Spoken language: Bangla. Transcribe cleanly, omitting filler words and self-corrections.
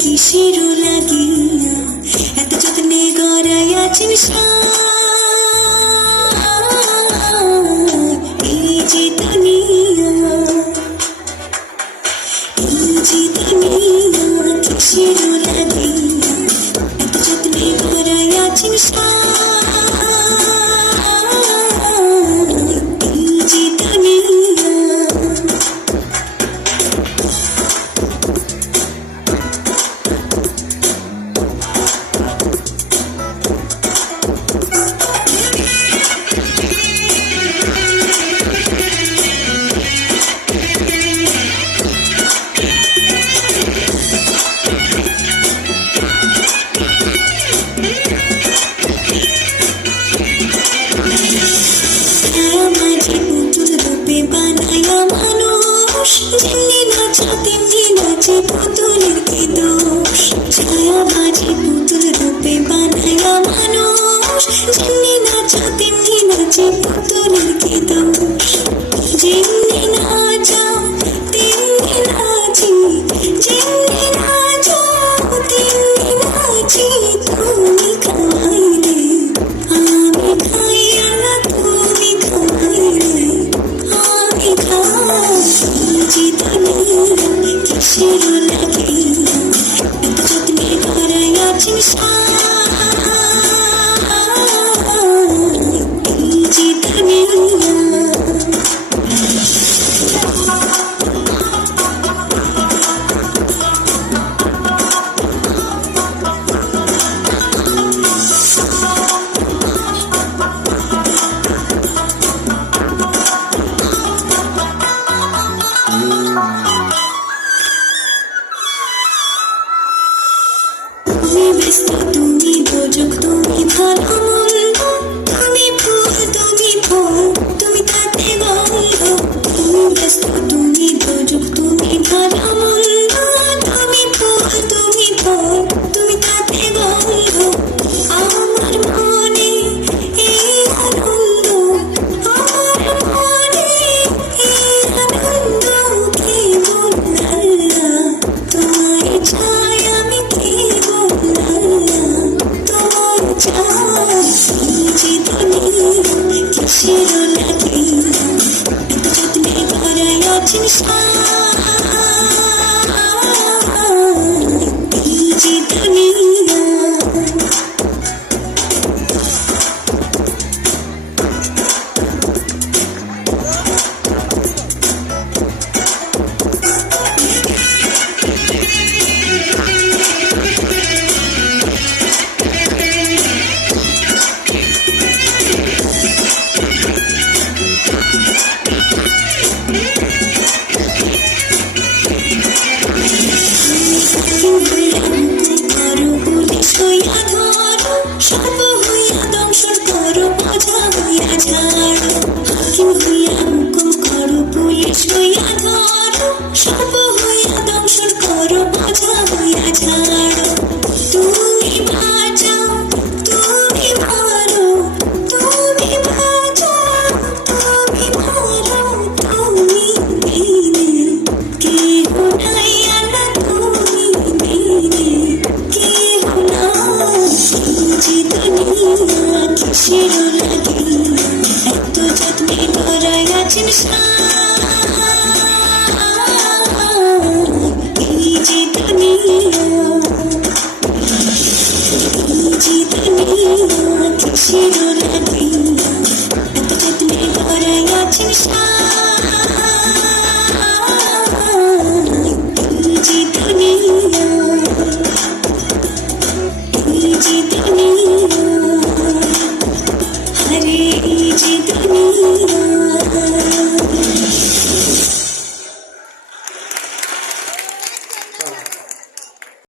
কিসেরও লাগিয়া এত যত্নে গড়াইয়াছিস এই যে দুনিয়া কিসেরও লাগিয়া এত যত্নে গড়াইয়াছিস এই যে দুনিয়া যেমনি নাচা তেমনি নাচে পুতুলের কি দোষ ছায়া ভাজে পুতুল রূপে বানায়া মানুষ যেমনি নাচা তেমনি নাচে পুতুলের কি দোষ যেমনি নাচা তেমনি নাচি যেমনি নাচা তেমনি নাচি তুমি খাইলে আমি খাই না তুমি খাইলে আমি খাই কিসেরও লাগিয়া এত যত্নে গড়াইয়াছিস এই যে দুনিয়া তুমি দোজক তুমি ভালো মন্দ তুমি ফুল তুমি ফল তুমি তাতে গন্ধ তুমি ব্যস্ত তুমি দোজক তুমি ভালো মন্দ তুমি ফুল তুমি ফল তুমি তাতে গন্ধ আমার মনে এই আনন্দ আমার মনে এই আনন্দ কেবল আল্লাহ তোমার ছায় আমি কেবল কিসেরও লাগিয়া এত যত্নে গড়াইয়াছিস এই যে দুনিয়া সর্ব হইয়া দংশন করো বোঝা হইয়া ঝাড়ো হাকিম হইয়া হুকুম করো পুলিশ হইয়া ধরো সর্ব হইয়া দংশন করো বোঝা হইয়া ঝাড়ো